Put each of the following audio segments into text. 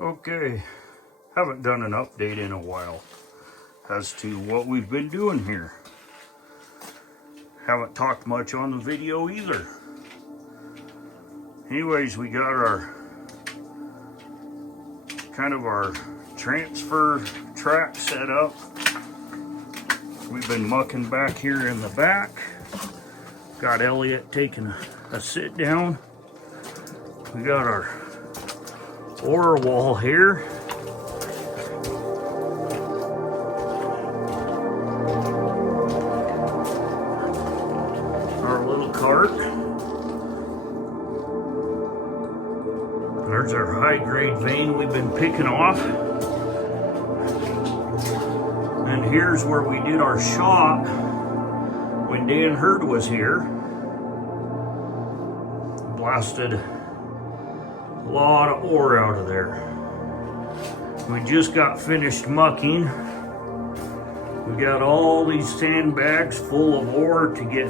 Okay, haven't done an update in a while as to what we've been doing here. Haven't talked much on the video either. Anyways, we got our our transfer track set up. We've been mucking back here in the back. Got Elliot taking a sit down. We got our ore wall here. Our little cart. There's our high-grade vein we've been picking off. And here's where we did our shot when Dan Hurd was here. Blasted a lot of ore out of there. We just got finished mucking. We got all these sandbags full of ore to get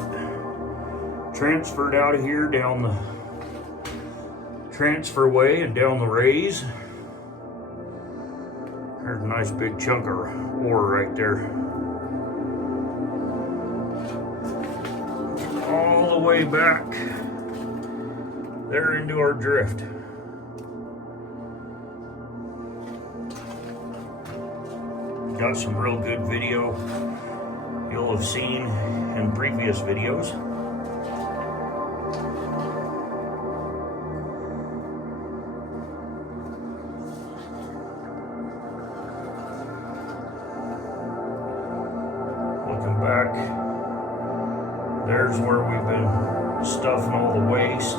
transferred out of here down the transferway and down the raise. There's a nice big chunk of ore right there. All the way back there into our drift. Got some real good video you'll have seen in previous videos. Looking back, there's where we've been stuffing all the waste.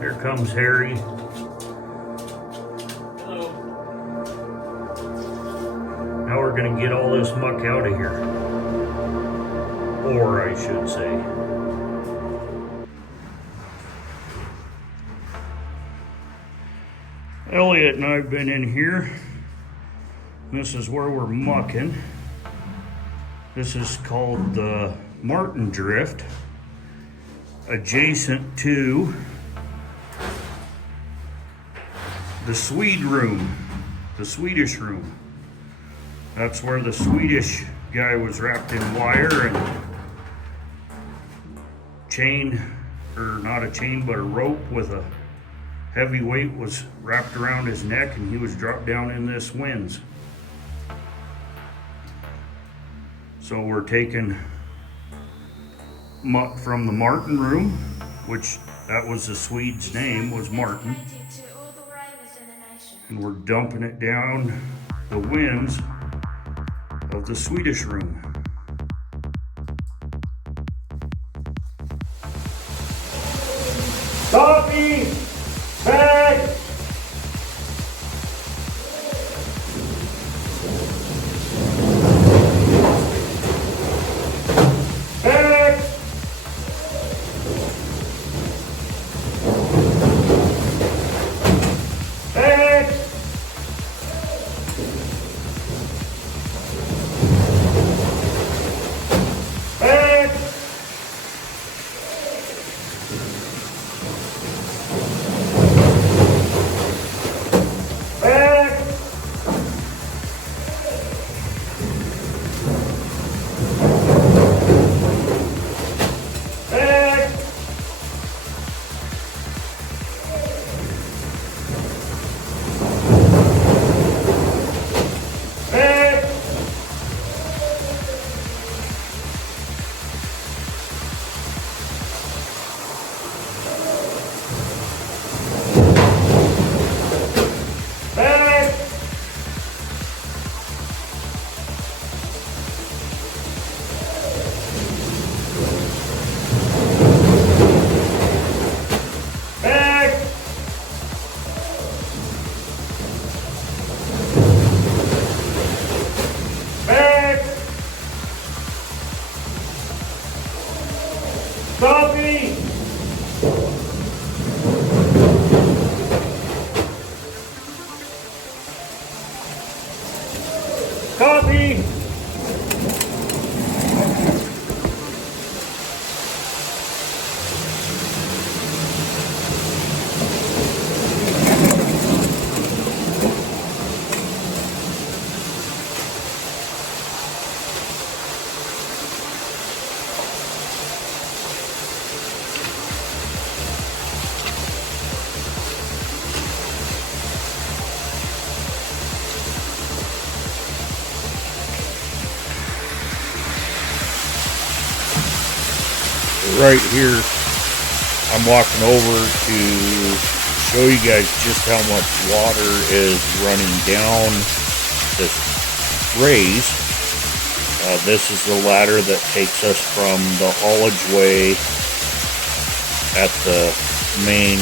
Here comes Harry. Hello. Now we're going to get all this muck out of here. Or I should say. Elliot and I have been in here. This is where we're mucking. This is called the Martin Drift, adjacent to the Swede room, the Swedish room. That's where the Swedish guy was wrapped in wire and chain, or not a chain, but a rope with a heavy weight was wrapped around his neck, and he was dropped down in this winze. So we're taking muck from the Martin room, which that was the Swede's name, was Martin. And we're dumping it down the winze of the Swedish room. Copy! Bag! Copy! Copy! Right here, I'm walking over to show you guys just how much water is running down this raise. This is the ladder that takes us from the haulage way at the main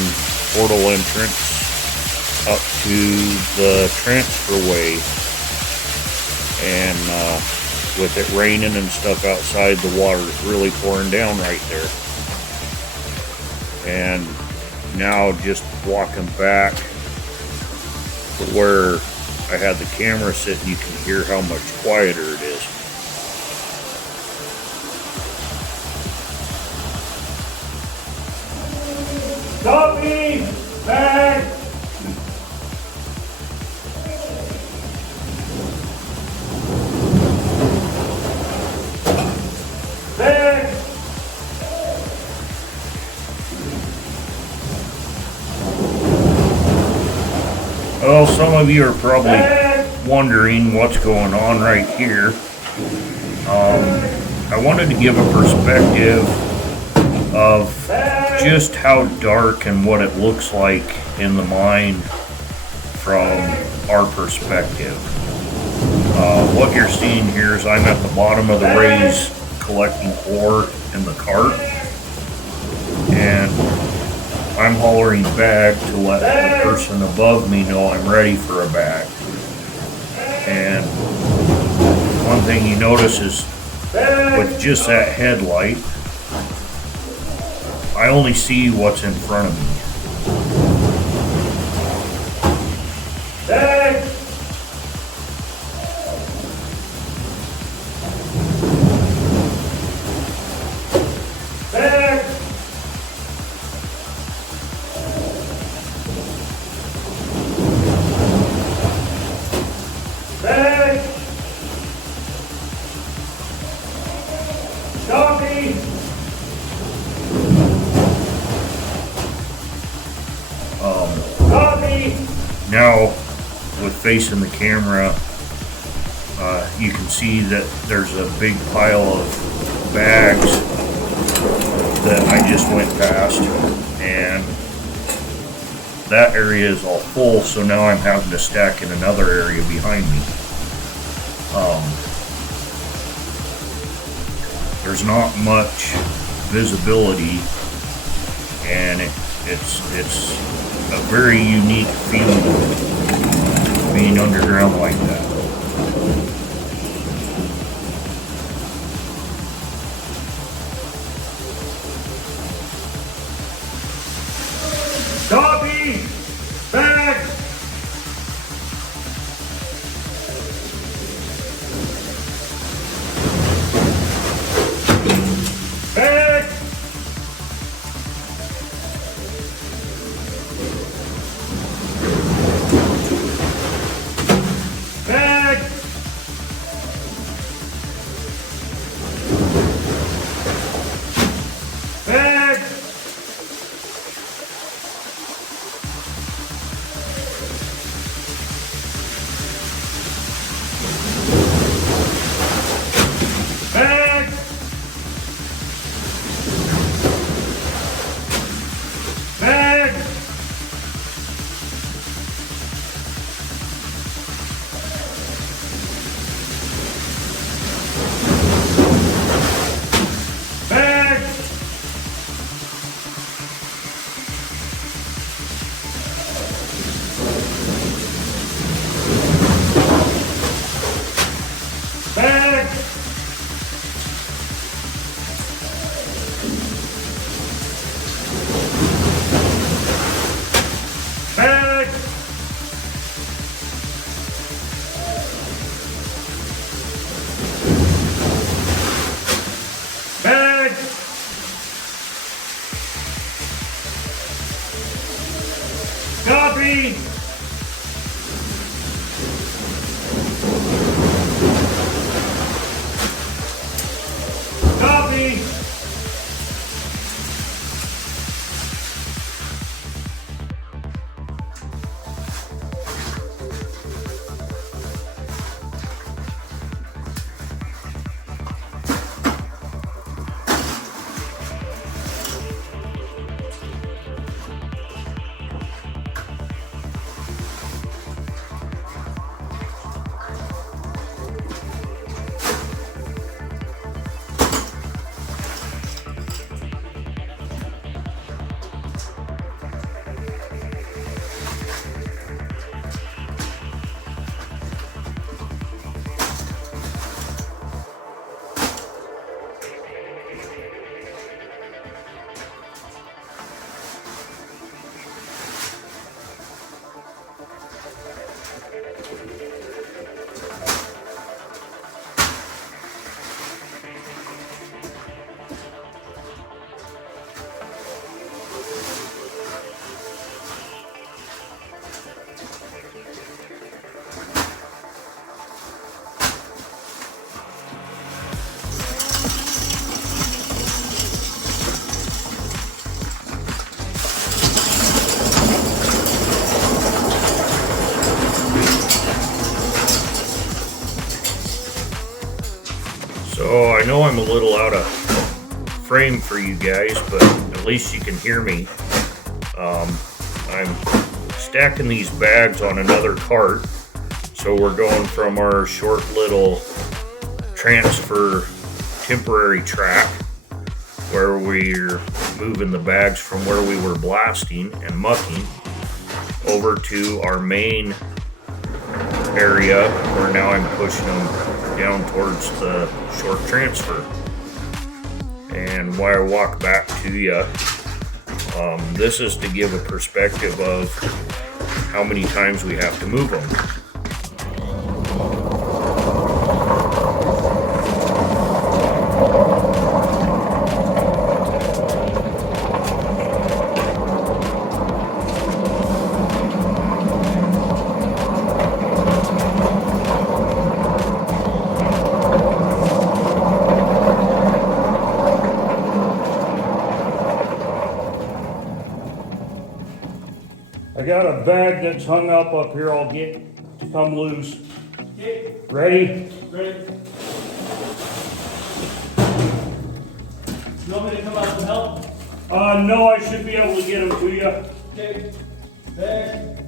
portal entrance up to the transfer way. And with it raining and stuff outside, the water is really pouring down right there. And now just walking back to where I had the camera sitting, you can hear how much quieter it is. Copy! Back! Back! Well, some of you are probably wondering what's going on right here. I wanted to give a perspective of just how dark and what it looks like in the mine from our perspective. What you're seeing here is I'm at the bottom of the raise collecting ore in the cart, and I'm hollering bag to let the person above me know I'm ready for a bag. And one thing you notice is with just that headlight, I only see what's in front of me. Bag! Bag! Bag! Copy! Now, with facing the camera, you can see that there's a big pile of bags that I just went past, and that area is all full, so now I'm having to stack in another area behind me. There's not much visibility, and it's a very unique feeling being underground like that. Copy! Back! Back! Copy! Copy! So I know I'm a little out of frame for you guys, but at least you can hear me. I'm stacking these bags on another cart. So we're going from our short little transfer temporary track where we're moving the bags from where we were blasting and mucking over to our main area where now I'm pushing them down towards the short transfer. And while I walk back to you, this is to give a perspective of how many times we have to move them. I got a bag that's hung up here. I'll get to come loose. Okay. Ready? Ready. You want me to come out and help? No, I should be able to get them to you. Okay. Bag.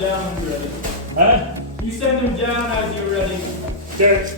Down when you're ready. Huh? You send them down as you're ready. Okay.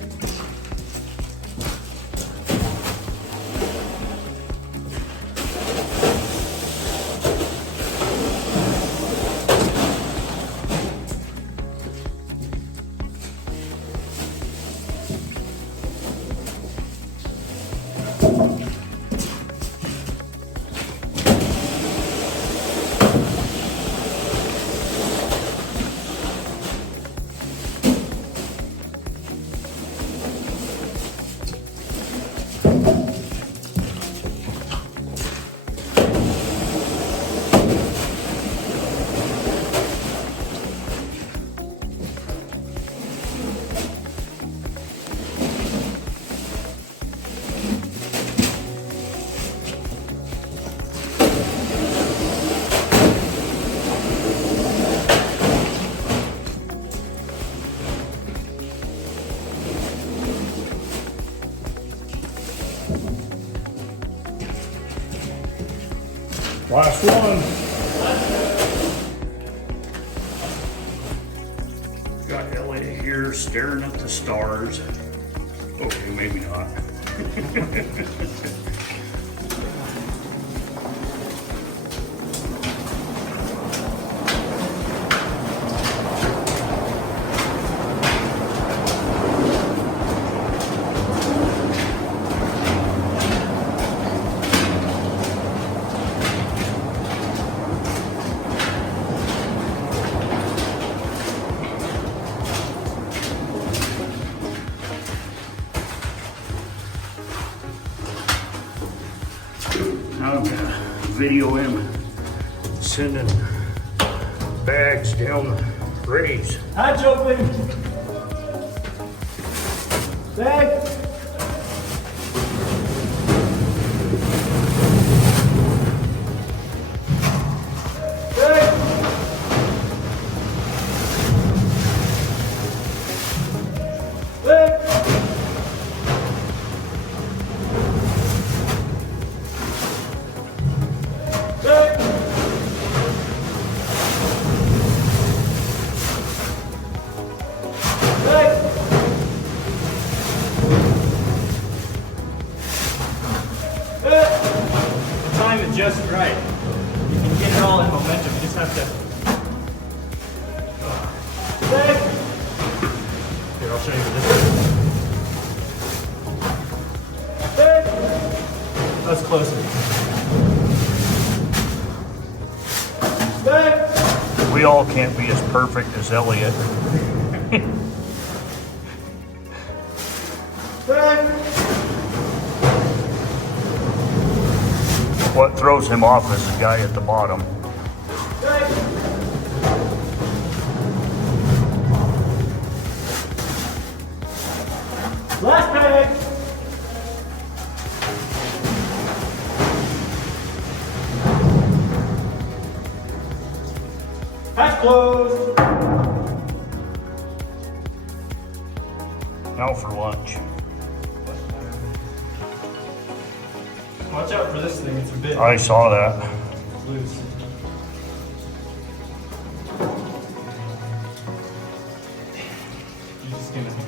Last one. Got Elliot here staring at the stars. Okay, maybe not. Now I'm gonna video him sending bags down the raise. Hatch open. Bag. Bag. Bag. Time it just right. You can get it all in momentum. You just have to. Here, I'll show you this. That's closer. We all can't be as perfect as Elliot. What throws him off is the guy at the bottom. Last bag. Hatch closed. Now for lunch. Watch out for this thing, it's a bit I saw that. loose. You're just gonna...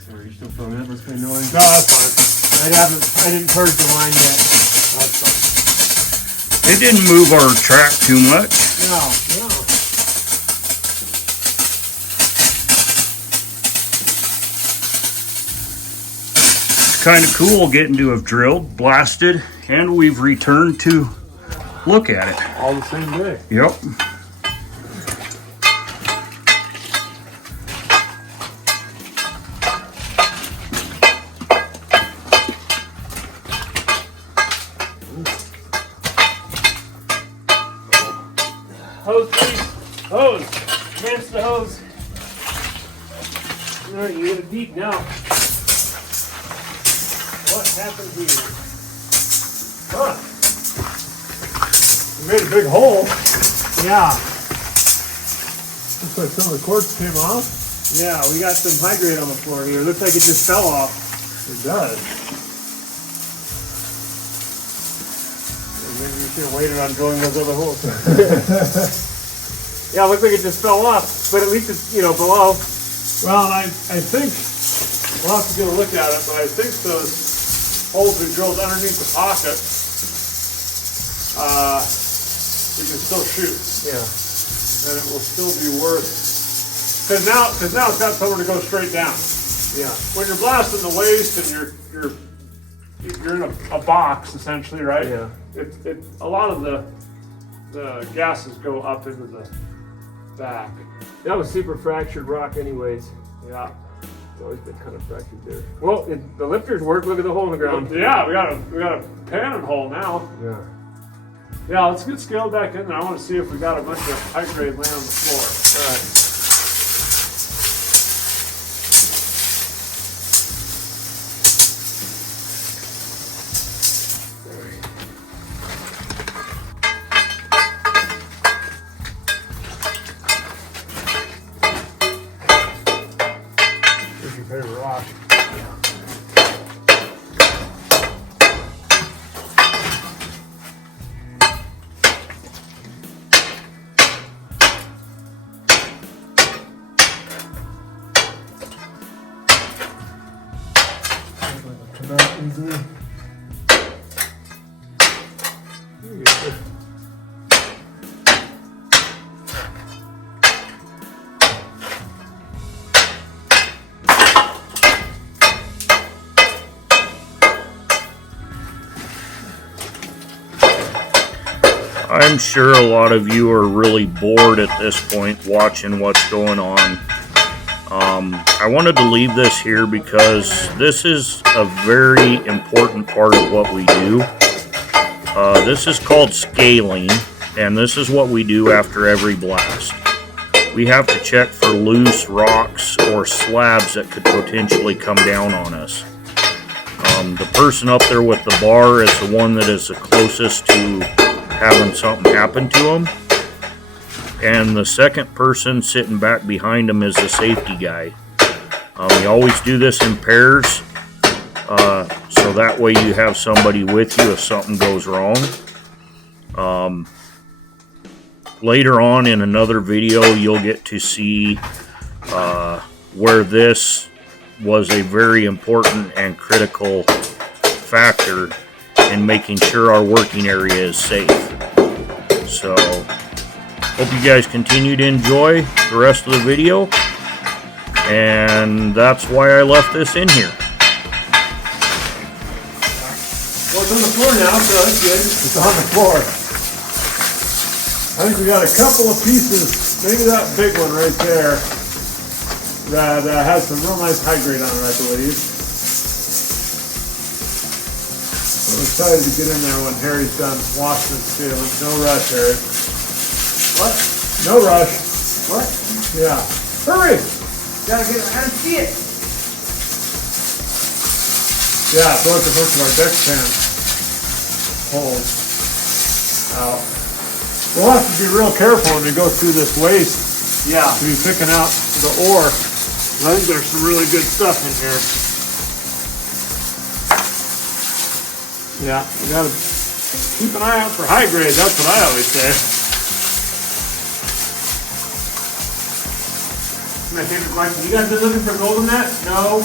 Sorry, you're still filming it. Let's make noise. No, that's fine. I didn't purge the line yet. That's fine. It didn't move our track too much. No. It's kind of cool getting to have drilled, blasted, and we've returned to look at it. All the same day. Yep. Hose, please. Hose. Against the hose. All right, you get it deep now. What happened here? Huh. You made a big hole. Yeah. Looks like some of the cords came off. Yeah, we got some hydrate on the floor here. Looks like it just fell off. It does. Maybe we should have waited on drilling those other holes. Yeah, it looks like it just fell off, but at least it's, below. Well, I think, we'll have to get a look at it, but I think those holes we drilled underneath the pocket, we can still shoot. Yeah. And it will still be worth, because now it's got somewhere to go straight down. Yeah. When you're blasting the waste and you're in a box essentially, right? Yeah. A lot of the gases go up into the back. That was super fractured rock anyways. Yeah. It's always been kind of fractured there. Well, The lifters work. Look at the hole in the ground. yeah, we got a panning hole now. Yeah. Yeah, let's get scaled back in there. I want to see if we got a bunch of high grade laying on the floor. All right. Here's your favorite rock. Come out easily. I'm sure a lot of you are really bored at this point watching what's going on. I wanted to leave this here because this is a very important part of what we do. This is called scaling, and this is what we do after every blast. We have to check for loose rocks or slabs that could potentially come down on us. The person up there with the bar is the one that is the closest to having something happen to them. And the second person sitting back behind him is the safety guy. We always do this in pairs, so that way you have somebody with you if something goes wrong. Later on in another video, you'll get to see where this was a very important and critical factor in making sure our working area is safe. So, hope you guys continue to enjoy the rest of the video, and that's why I left this in here. Well, it's on the floor now, so that's good. It's on the floor. I think we got a couple of pieces, maybe that big one right there, that has some real nice high grade on it, I believe. I'm excited to get in there when Harry's done washing and scaling. No rush, Harry. What? No rush. What? Yeah. Hurry! Gotta see it. Yeah, so it's a bunch of our deck pan holes out. We'll have to be real careful when we go through this waste Yeah. to be picking out the ore. I think there's some really good stuff in here. Yeah, you gotta keep an eye out for high grade, that's what I always say. My favorite question, you guys been looking for gold in that? No.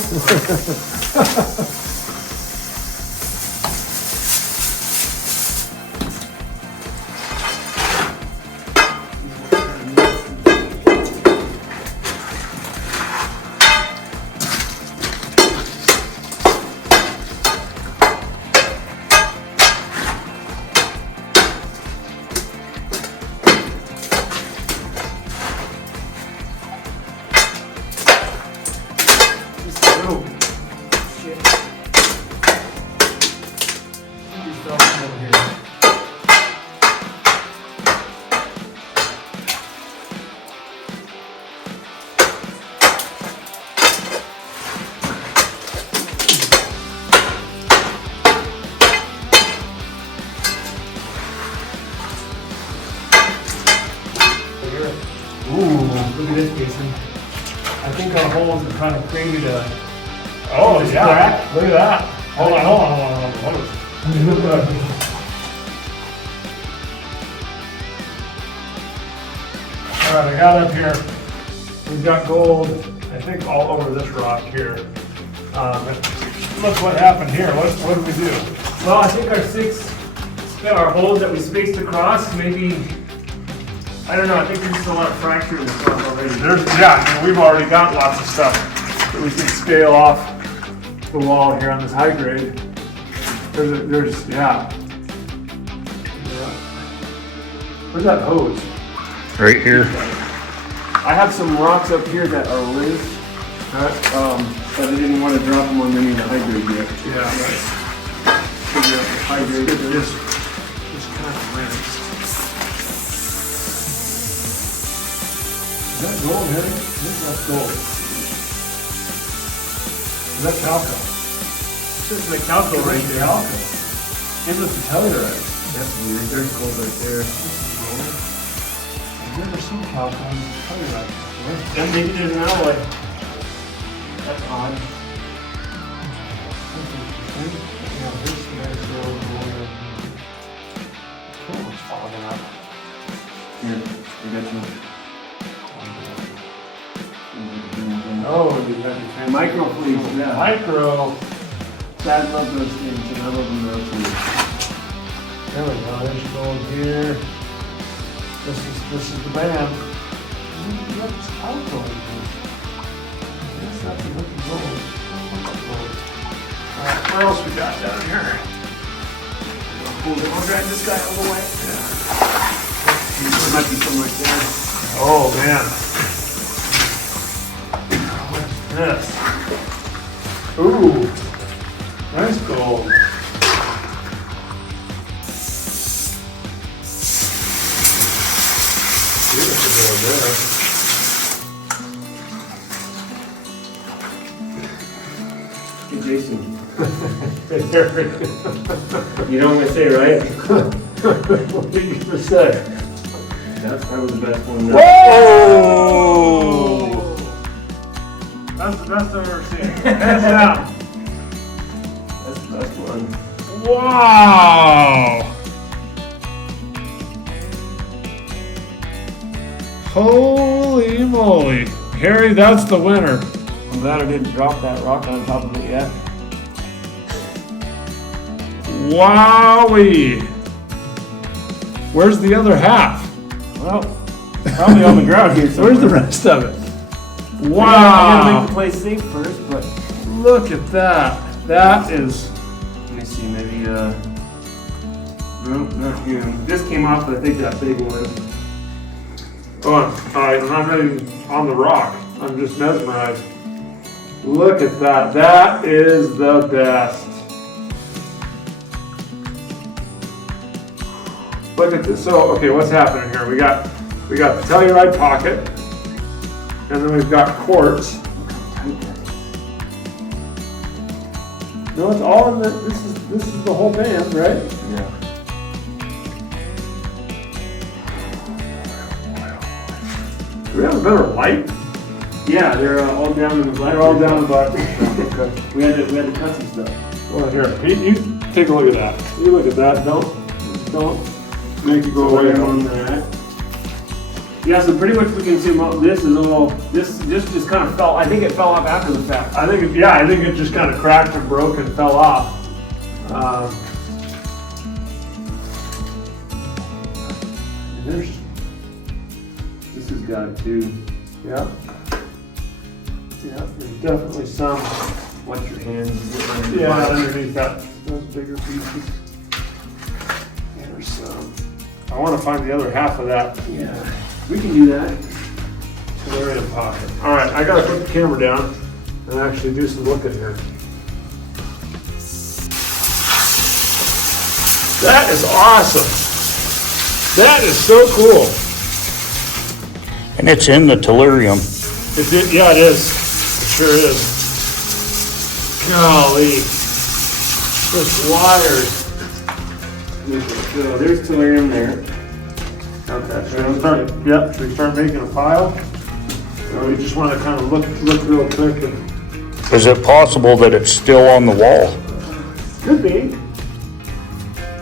Ooh, look at this, Jason. I think our holes have kind of created a... Oh, yeah. Crack. Look at that. Hold on. Alright, I got up here. We've got gold, I think, all over this rock here. Look what happened here. What did we do? Well, I think our holes that we spaced across, maybe... I don't know, I think there's just a lot of fracture in the stuff already. We've already got lots of stuff that we can scale off the wall here on this high grade. Where's that hose? Right here. I have some rocks up here that are loose, but I didn't want to drop them on any of the high grade yet. Yeah. Figure out the high grade. Just kind of rinsed. Is that gold, Harry? I think that's gold. Is that calco? It's just like calco right there. Calco. Give us the telluride. That's weird. There's gold right there. I've never seen calco on telluride. And maybe there's an alloy. That's odd. Yeah, this guy's gold. It's fogging up. Here, I got you. Oh, micro fleets, yeah. Micro. Dad loves those things, and I love them those too. There we go. There's gold here. This is the band. Look, it's calco in here. That's not the looking gold. Alright, what else we got down here? I'll drag this guy all the way. Yeah. There might be something right there. Oh man. This. Ooh, nice gold. Beautiful gold there. Hey, Jason. You know what I say, right? What did you just say? That's probably the best one. Whoa! That's the best I've ever seen. Hands down. That's the best one. Wow! Holy moly. Harry, that's the winner. I'm glad I didn't drop that rock on top of it yet. Wowee! Where's the other half? Well, probably on the ground here somewhere. Where's the rest of it? Wow! I gotta make the place safe first, but look at that. That is... let me see, maybe, no, not here. This came off, but I think that big one. Oh, I'm not even on the rock. I'm just mesmerized. Look at that. That is the best. Look at this. So, okay, what's happening here? We got the telluride pocket, and then we've got quartz. No, it's all in the. This is the whole band, right? Yeah. Do we have a better light? Yeah, they're all down in the black. They're all down the bottom. Okay. We had to cut some stuff. Well, here, Pete, you take a look at that. You look at that. Don't make you go away on that. Yeah, so pretty much we can assume this is all, this just kind of fell, I think it fell off after the fact. I think it just kind of cracked and broke and fell off. There's, This has got it too. yeah, there's definitely some. Watch your hands. Get underneath Yeah, mine. underneath those bigger pieces. There's some. I want to find the other half of that Yeah, we can do that. Solarium pocket. All right, I gotta put the camera down and actually do some looking here. That is awesome. That is so cool. And it's in the tellurium. Yeah, it is. It sure is. Golly. Those wires. So there's tellurium there. Okay, should we start making a pile? Or we just want to kind of look real quick and... Is it possible that it's still on the wall? Could be.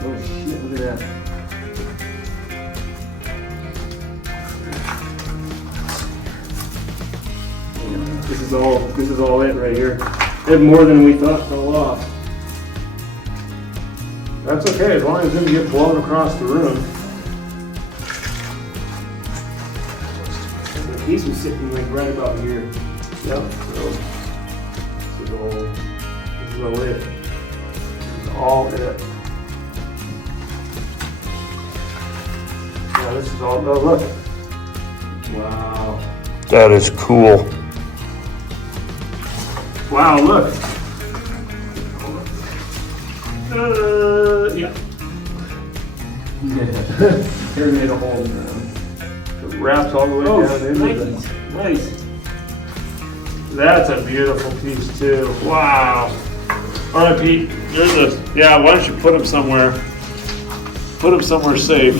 Oh shit, look at that. This is all it right here. They have more than we thought fell off. That's okay, as long as it didn't get blown across the room. The piece was sitting like right about here. Yep. So, this is all it. This is all it. Yeah, this is all, oh look. Wow. That is cool. Wow, look. Yeah. Here made a hole in the It wraps all the way down into nice. Nice. That's a beautiful piece too. Wow. All right, Pete. There's a. Yeah. Why don't you put them somewhere? Put them somewhere safe.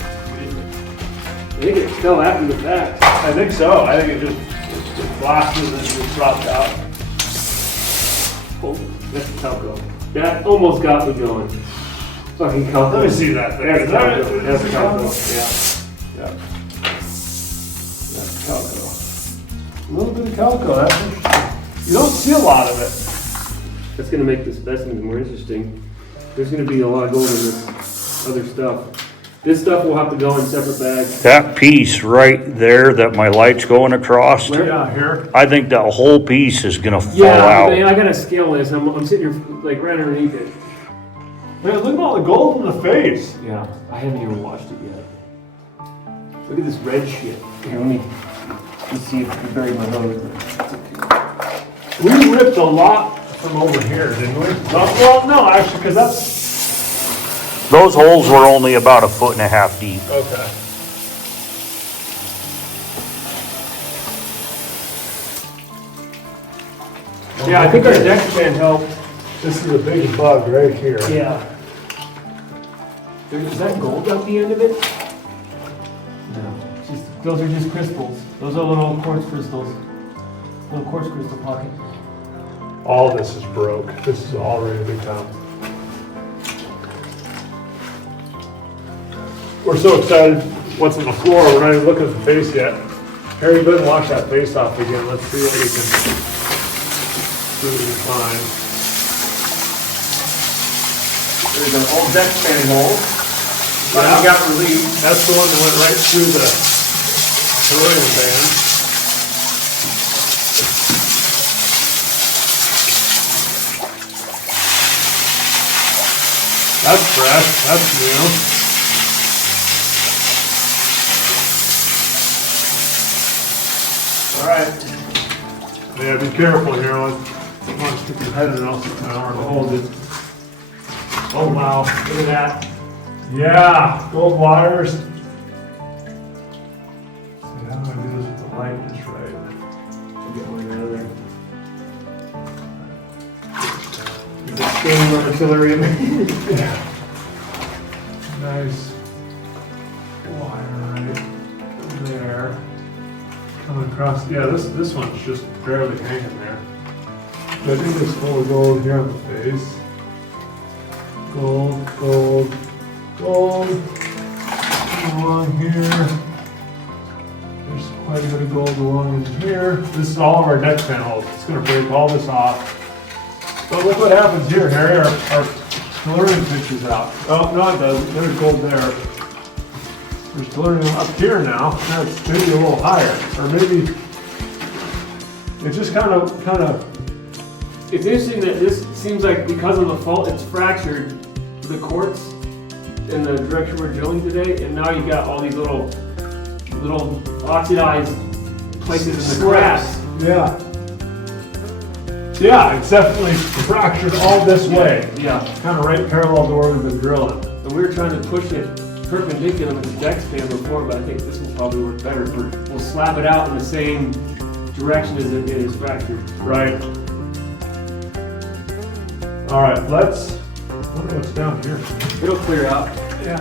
I think it fell after the fact. I think so. I think it just blasted and then just dropped out. Oh, that's Calco. That almost got me going. Fucking Calco. Let me see that thing. That's Calco. That's That's Calco. Calco. Yeah. That's Calco. A little bit of Calco. That's interesting. You don't see a lot of it. That's gonna make the specimen more interesting. There's gonna be a lot of gold in this other stuff. This stuff will have to go in separate bags. That piece right there that my light's going across, Where? Yeah, here. I think that whole piece is gonna fall Yeah, out. man, I gotta scale this. I'm sitting here like right underneath it. Man, look at all the gold in the face. Yeah, I haven't even washed it yet. Look at this red shit. Here, let's see if I can bury my nose. We ripped a lot from over here, didn't we? Well, no, actually, because that's Those holes were only about 1.5 feet deep. okay. Yeah, I think our deck fan helped. This is a big bug right here. Yeah. Is that gold at the end of it? No. Those are just crystals. Those are little quartz crystals. Little quartz crystal pocket. All this is broke. This is all ready to come. We're so excited what's on the floor, we're not even looking at the face yet. Harry, go ahead and wash that face off again. Let's see what we can find. There's an old deck fan hole. Yeah. Finally got released. That's the one that went right through the tellurium band. That's fresh, that's new. Alright. Yeah, be careful here. I want to stick your head in and I'll hold it. Oh wow, look at that. Yeah, gold wires. See, how do I do this with the light just right? I'll get one out of there. Is it staying on the tellurium? Yeah. Nice wire right there. Coming across, yeah, this one's just barely hanging there. I think there's full of gold here on the face. Gold, gold, gold. Along here. There's quite a bit of gold along in here. This is all of our deck panels. It's gonna break all this off. But look what happens here, Harry. Our tellurium pitches out. Oh, no it doesn't. There's gold there. There's tellurium up here now. Now it's maybe a little higher. Or maybe it's just kind of. It's interesting that this seems like because of the fault, it's fractured the quartz in the direction we're drilling today, and now you've got all these little oxidized places in the cracks. Yeah. Yeah, it's definitely fractured all this way. Yeah. Kind of right parallel to where we've been drilling. And we were trying to push it perpendicular with the deck span before, but I think this will probably work better. We'll slap it out in the same direction as it is fractured. Right. All right, let's, I wonder what's down here. It'll clear out. Yeah.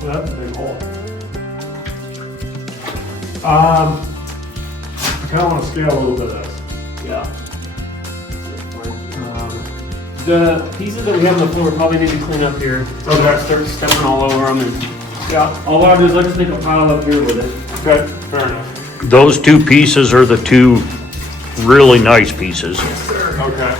Well, that's a big hole. I kind of want to scale a little bit of this. Yeah. The pieces that we have on the floor probably need to clean up here. So Okay. start stepping all over them, and Yeah. all I'll do is let's make a pile up here with it. Okay, fair enough. Those two pieces are the two really nice pieces. Okay.